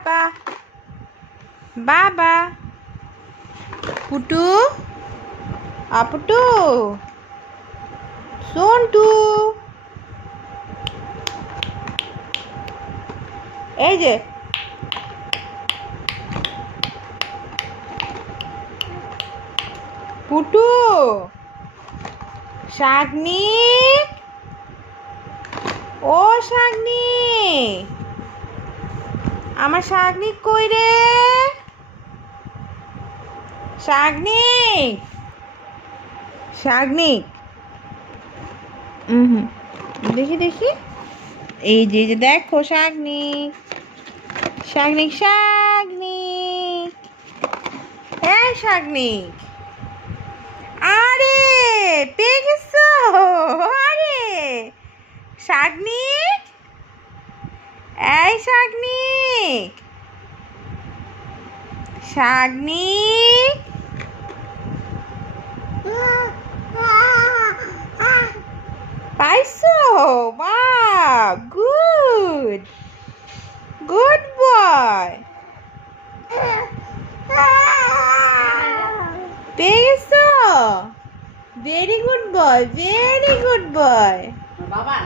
বাবা বাবা পুটু আপুটু সন্টু এই যে পুটু শাগনিক ও শাগনিক আমার শাগনিক কই রে শাগনিক শাগনিক দেখি দেখি এই যে দেখো শাগনিক শাগনিক শাগনিক এই শাগনিক আরে পেয়ে গেছো আরে শাগনিক এই শাগনিক শাগনিক পাইছো বাহ গুড গুড বয় পেয়ে গেছো ভেরি গুড বয় বাবা